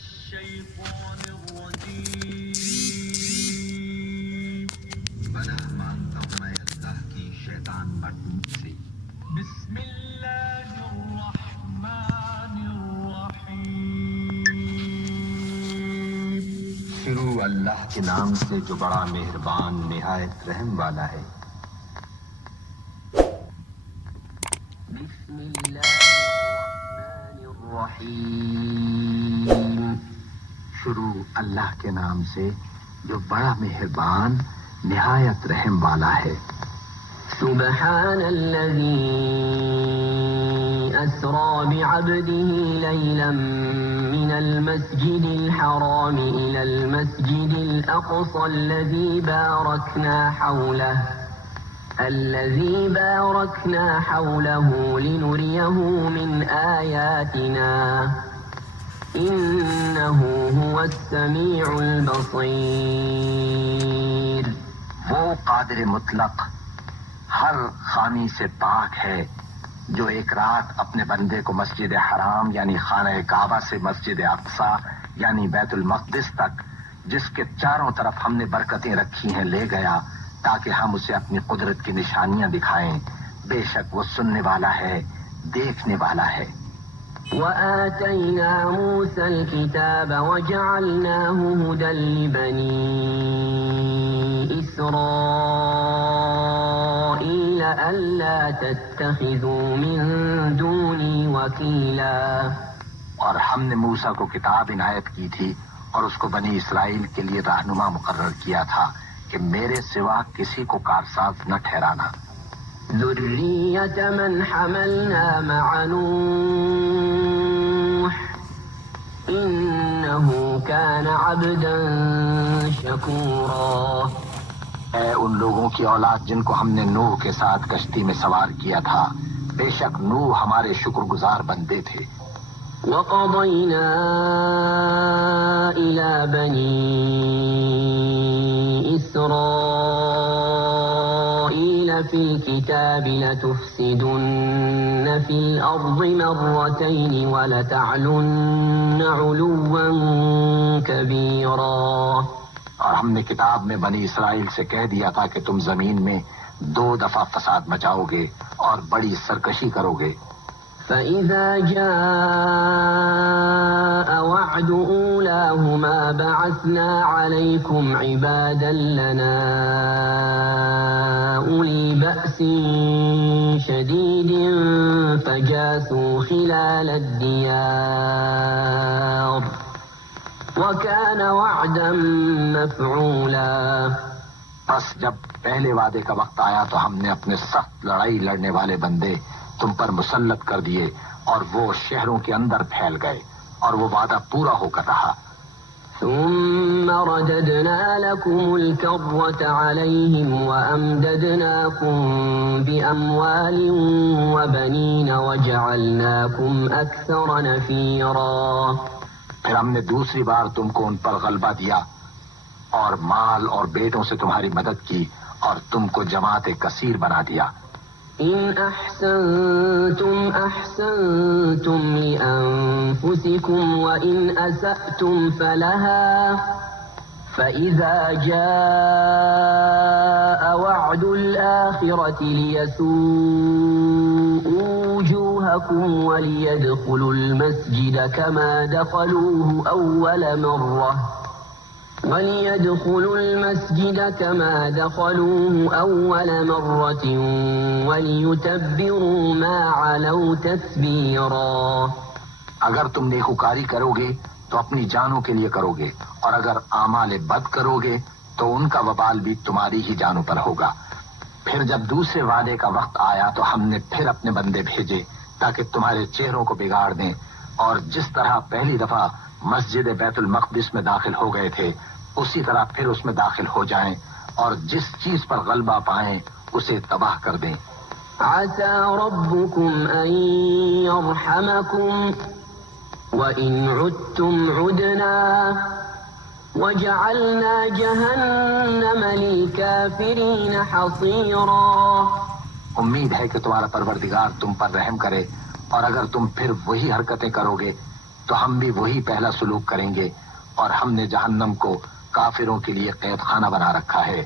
الشيطان الرجيم پناہ مانگتا ہوں میں اللہ کی شیطان مردود سے. بسم الله الرحمن الرحيم شروع اللہ کے نام سے جو بڑا مہربان نہایت رحم والا ہے. بسم اللہ الرحمن الرحیم. شروع اللہ کے نام سے جو بڑا مہربان نہایت رحم والا ہے. سبحان الذي أسرى بعبده ليلا من المسجد الحرام إلى المسجد الأقصى الذي باركنا حوله لنريه من آياتنا إنه هو السميع البصير. وہ قادر مطلق ہر خامی سے پاک ہے جو ایک رات اپنے بندے کو مسجد حرام یعنی خانہ کعبہ سے مسجد اقصی یعنی بیت المقدس تک جس کے چاروں طرف ہم نے برکتیں رکھی ہیں لے گیا تاکہ ہم اسے اپنی قدرت کی نشانیاں دکھائیں. بے شک وہ سننے والا ہے دیکھنے والا ہے. وآتينا موسى الكتاب وجعلناه هدى لبني إسرائيل ألا تتخذوا من دوني وكيلا. اور ہم نے موسیٰ کو کتاب عنایت کی تھی اور اس کو بنی اسرائیل کے لیے رہنما مقرر کیا تھا کہ میرے سوا کسی کو کارساز نہ ٹھہرانا. ذرية من حملنا مع نوح إنه كان عبدا شكورا. اے ان لوگوں کی اولاد جن کو ہم نے نوح کے ساتھ کشتی میں سوار کیا تھا بے شک نوح ہمارے شکر گزار بندے تھے. وقضينا إلى بني إسرائيل في الكتاب لتفسدن في الأرض مرتين ولتعلن علوا كبيرا. اور ہم نے کتاب میں بنی اسرائیل سے کہہ دیا تھا کہ تم زمین میں 2 دفعہ فساد مچاؤ گے اور بڑی سرکشی کرو گے. فإذا جاء وعد أولاهما بعثنا عليكم عبادا لنا أولي بأس شديد فجاسوا خلال الديار وكان وعدا مفعولا. بس جب پہلے وعدے کا وقت آیا تو ہم نے اپنے سخت لڑائی لڑنے والے بندے تم پر مسلط کر دیے اور وہ شہروں کے اندر پھیل گئے اور وہ وعدہ پورا ہو کر رہا. ثم رددنا لكم الكرة عليهم وأمددناكم بأموال وبنين وجعلناكم أكثر نفيرا. پھر ہم نے دوسری بار تم کو ان پر غلبہ دیا اور مال اور بیٹوں سے تمہاری مدد کی اور تم کو جماعت کثیر بنا دیا. إن أحسنتم أحسنتم لأنفسكم وإن أسأتم فلها فإذا جاء وعد الآخرة ليسوءوا وجوهكم وليدخلوا المسجد كما دخلوه أول مرة وَلِيُتَبِّرُوا مَا عَلَوْا تَتْبِيرًا. اگر تم نیکوکاری کرو گے تو اپنی جانوں کے لیے کرو گے اور اگر اعمال بد کرو گے تو ان کا وبال بھی تمہاری ہی جانوں پر ہوگا. پھر جب دوسرے وعدے کا وقت آیا تو ہم نے پھر اپنے بندے بھیجے تاکہ تمہارے چہروں کو بگاڑ دیں اور جس طرح پہلی دفعہ مسجد بیت المقدس میں داخل ہو گئے تھے اسی طرح پھر اس میں داخل ہو جائیں اور جس چیز پر غلبہ پائیں اسے تباہ کر دیں. عسى ربكم أن يرحمكم وإن عدتم عدنا وجعلنا جهنم للكافرين حصيرا. امید ہے کہ تمہارا پروردگار تم پر رحم کرے اور اگر تم پھر وہی حرکتیں کرو گے تو ہم بھی وہی پہلا سلوک کریں گے، اور ہم نے جہنم کو کافروں کے لیے قید خانہ بنا رکھا ہے۔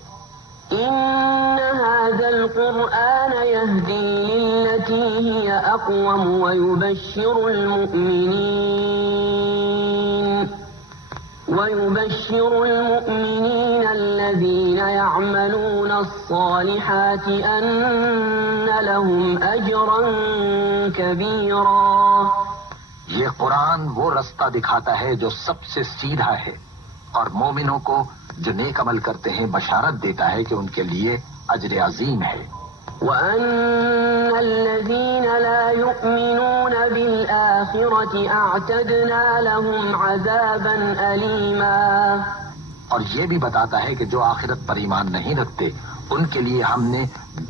إن هذا القرآن يهدي للتي هي أقوم ويبشر المؤمنين الذين يعملون الصالحات أن لهم أجرا كبيرا۔ یہ قرآن وہ رستہ دکھاتا ہے جو سب سے سیدھا ہے، اور مومنوں کو جو نیک عمل کرتے ہیں بشارت دیتا ہے کہ ان کے لیے اجر عظیم ہے۔ وَأَنَّ الَّذِينَ لَا يُؤْمِنُونَ بِالْآخِرَةِ أَعْتَدْنَا لَهُمْ عَذَابًا أَلِيمًا۔ اور یہ بھی بتاتا ہے کہ جو آخرت پر ایمان نہیں رکھتے ان کے لیے ہم نے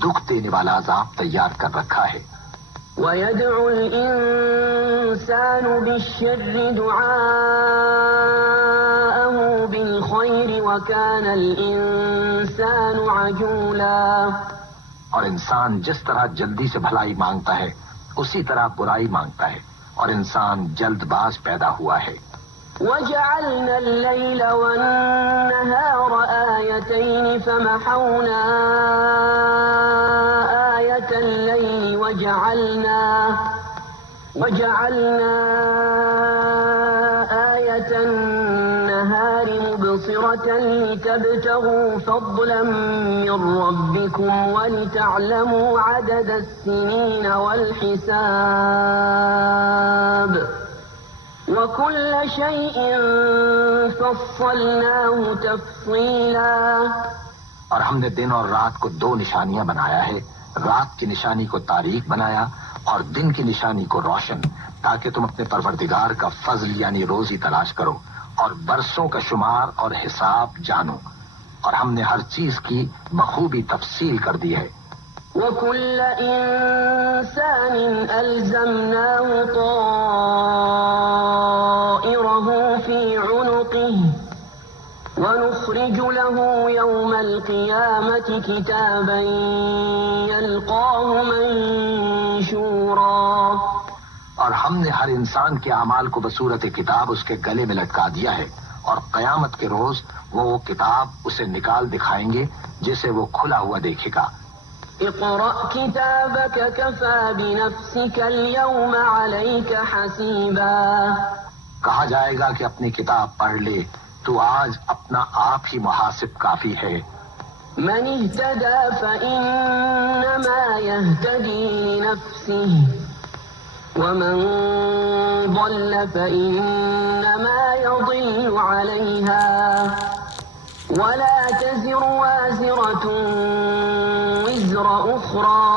دکھ دینے والا عذاب تیار کر رکھا ہے۔ وَيَدْعُ الْإِنسَانُ بِالشَّرِّ دُعَاءَهُ بِالْخَيْرِ وَكَانَ الْإِنسَانُ عَجُولًا۔ اور انسان جس طرح جلدی سے بھلائی مانگتا ہے اسی طرح برائی مانگتا ہے، اور انسان جلد باز پیدا ہوا ہے۔ وَجَعَلْنَا اللَّيْلَ وَالنَّهَارَ آيَتَيْنِ فَمَحَوْنَا آيَةَ اللَّيْلِ وَجَعَلْنَا آيَةَ النَّهَارِ مُبْصِرَةً لِتَبْتَغُوا فَضْلًا مِّن رَّبِّكُمْ وَلِتَعْلَمُوا عَدَدَ السِّنِينَ وَالْحِسَابَ وَكُلَّ شَيْءٍ فَصَّلْنَاهُ تَفْصِيلًا۔ اور ہم نے دن اور رات کو دو نشانیاں بنایا ہے، رات کی نشانی کو تاریک بنایا اور دن کی نشانی کو روشن، تاکہ تم اپنے پروردگار کا فضل یعنی روزی تلاش کرو اور برسوں کا شمار اور حساب جانو، اور ہم نے ہر چیز کی بخوبی تفصیل کر دی ہے۔ وَكُلَّ إِنسَانٍ أَلْزَمْنَاهُ طَائِرَهُ فِي عُنُقِهِ وَنُخْرِجُ لَهُ يَوْمَ الْقِيَامَةِ كِتَابًا يَلْقَاهُ مَنشُورًا۔ اور ہم نے ہر انسان کے اعمال کو بصورت کتاب اس کے گلے میں لٹکا دیا ہے، اور قیامت کے روز وہ کتاب اسے نکال دکھائیں گے جسے وہ کھلا ہوا دیکھے گا۔ اقرأ كتابك كفى بنفسك اليوم عليك حسيبا۔ کہا جائے گا کہ اپنی کتاب پڑھ لے، تو آج اپنا آپ ہی محاسب کافی ہے۔ من اهتدى فإنما يهتدي لنفسه ومن ضل فإنما يضل عليها ولا تزر وازرة وزر أخرى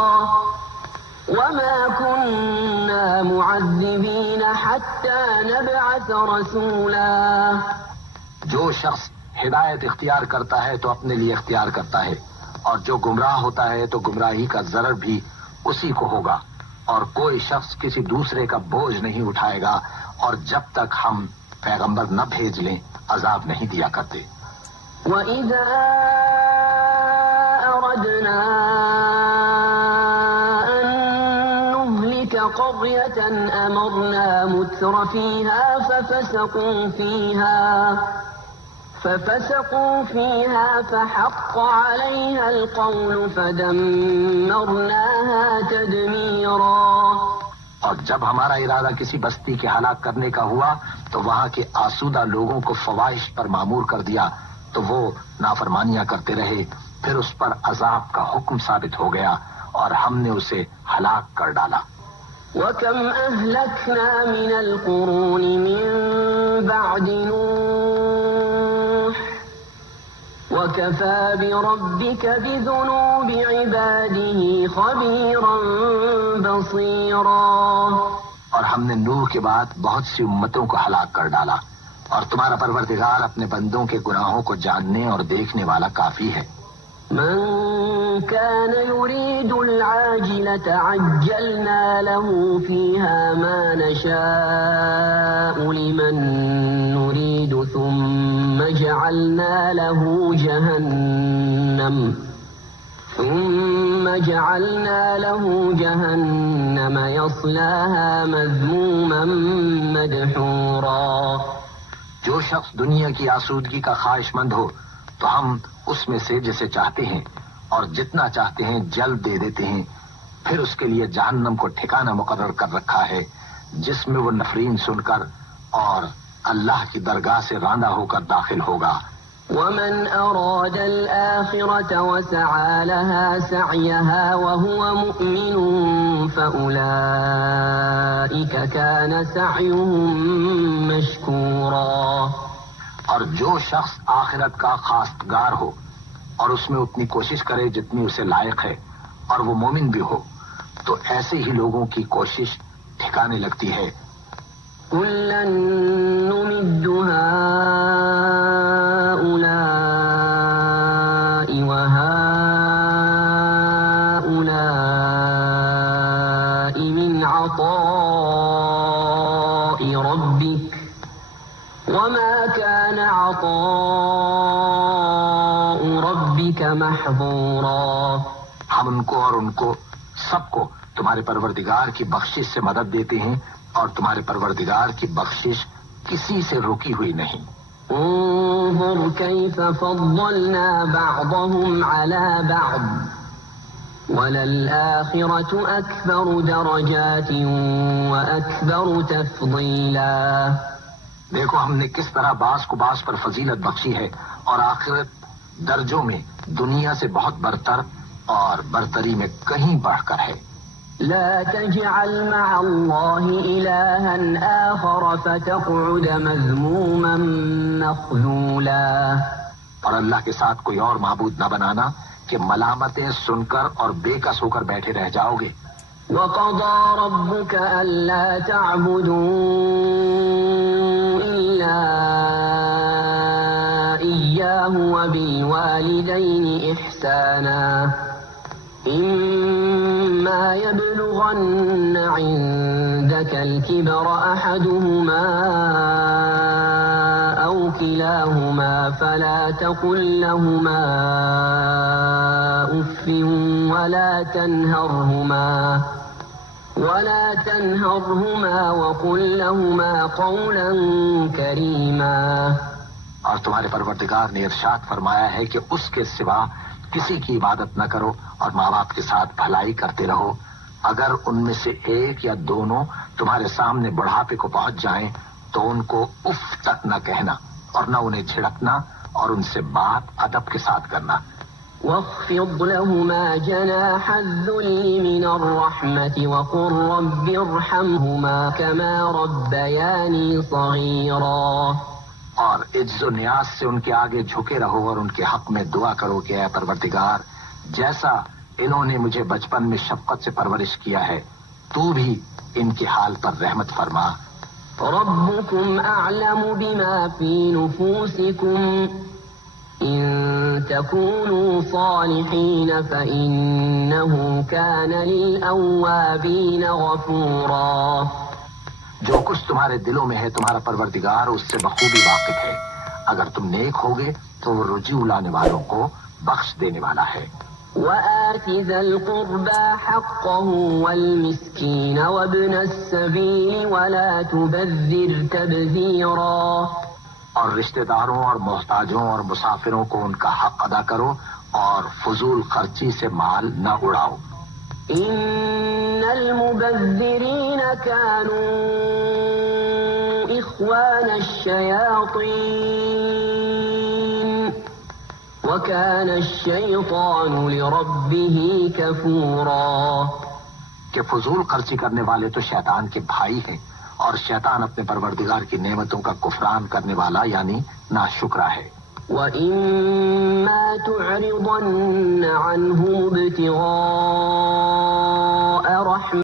وما كنا معذبين حتى نبعث رسولا۔ جو شخص ہدایت اختیار کرتا ہے تو اپنے لیے اختیار کرتا ہے، اور جو گمراہ ہوتا ہے تو گمراہی کا ضرر بھی اسی کو ہوگا، اور کوئی شخص کسی دوسرے کا بوجھ نہیں اٹھائے گا، اور جب تک ہم پیغمبر نہ بھیج لیں عذاب نہیں دیا کرتے۔ وَإِذَا أَرَدْنَا أَن نُّهْلِكَ قَرْيَةً أَمَرْنَا مُتْرَ فِيهَا ففسقوا فيها فحق عليها القول فدمرناها تدميرا۔ اور جب ہمارا ارادہ کسی بستی کے ہلاک کرنے کا ہوا تو وہاں کے آسودہ لوگوں کو فواحش پر معمور کر دیا، تو وہ نافرمانیاں کرتے رہے، پھر اس پر عذاب کا حکم ثابت ہو گیا اور ہم نے اسے ہلاک کر ڈالا۔ وَكَمْ أَهْلَكْنَا مِنَ الْقُرُونِ مِن بَعْدِ نُوحٍ وَكَفَى بِرَبِّكَ بِذُنُوبِ عِبَادِهِ خَبِيرًا بَصِيرًا۔ اور ہم نے نوح کے بعد بہت سی امتوں کو ہلاک کر ڈالا، اور تمہارا پروردگار اپنے بندوں کے گناہوں کو جاننے اور دیکھنے والا کافی ہے۔ من كان يريد العاجلة عجلنا له فيها ما نشاء لمن نريد ثم جعلنا له ثم جعلنا له جهنم يصلاها مذموما مدحورا. جو شخص دنیا کی آسودگی کا خواہش مند ہو تو ہم اس میں سے جسے چاہتے ہیں اور جتنا چاہتے ہیں جلد دے دیتے ہیں. پھر اس کے لیے جہنم کو ٹھکانہ مقرر کر رکھا ہے جس میں وہ نفرین سن کر اور اللہ کی درگاہ سے راندہ ہو کر داخل ہوگا. ومن أراد الآخرة وسعى لها سعيها وهو مؤمن فأولئك كان سعيهم مشكورا. اور جو شخص آخرت کا خواستگار ہو اور اس میں اتنی کوشش کرے جتنی اسے لائق ہے اور وہ مومن بھی ہو تو ایسے ہی لوگوں کی کوشش ٹھکانے لگتی ہے. كلا نمد هؤلاء وهؤلاء من عطاء ربك وما كان عطاء ربك محظورا. ہم ان کو اور ان کو سب کو تمہارے پروردگار کی بخشش سے مدد دیتے ہیں اور تمہارے پروردگار کی بخشش کسی سے روکی ہوئی نہیں. انظر كيف فضلنا بعضهم على بعض وللآخرة أكبر درجات وأكبر تفضيلا. دیکھو ہم نے کس طرح بعض کو بعض پر فضیلت بخشی ہے اور آخرت درجوں میں دنیا سے بہت برتر اور برتری میں کہیں بڑھ کر ہے. لا تجعل مع الله إلها آخر فتقعد مذموما مخذولا. اور اللہ کے ساتھ کوئی اور معبود نہ بنانا کہ ملامتیں سن کر اور بے کس ہو کر بیٹھے رہ جاؤ گے. وقضى ربك ألا تعبدوا إلا إياه وبالوالدين إحسانا إما يبلغن عندك الكبر أحدهما أو كلاهما فلا تقل لهما أف ولا تنهرهما وقل لهما قولا كريما. اور تمہارے پروردگار نے ارشاد فرمایا ہے کہ اس کے سوا کسی کی عبادت نہ کرو اور ماں باپ کے ساتھ بھلائی کرتے رہو. اگر ان میں سے ایک یا دونوں تمہارے سامنے بڑھاپے کو پہنچ جائیں تو ان کو اف تک نہ کہنا اور نہ انہیں جھڑکنا اور ان سے بات ادب کے ساتھ کرنا. واخفض لهما جناح الذل من الرحمة وقل رب ارحمهما كما ربياني صغيرا. اور عجز و نیاز سے ان کے آگے جھکے رہو اور ان کے حق میں دعا کرو کہ اے پروردگار جیسا انہوں نے مجھے بچپن میں شفقت سے پرورش کیا ہے تو بھی ان کے حال پر رحمت فرما. ربكم أعلم بما في نفوسكم إن تكونوا صالحين فإنه كان للأوابين غفورا. جو کچھ تمہارے دلوں میں ہے تمہارا پروردگار اس سے بخوبی واقف ہے. اگر تم نیک ہوگے تو وہ رجوع لانے والوں کو بخش دینے والا ہے. وآت ذا القربى حقه والمسكين وابن السبيل ولا تبذر تبذيرا. اور رشتہ داروں اور محتاجوں اور مسافروں کو ان کا حق ادا کرو اور فضول خرچی سے مال نہ اڑاؤ. ان المبذرین كانوا اخوان الشیاطین وكان الشیطان لربه کفورا. کہ فضول خرچی کرنے والے تو شیطان کے بھائی ہیں اور شیطان اپنے پروردگار کی نعمتوں کا کفران کرنے والا یعنی ناشکرا ہے. وَإِمَّا تُعْرِضَنَّ عَنْهُمُ ابْتِغَاءَ رَحْمَةٍ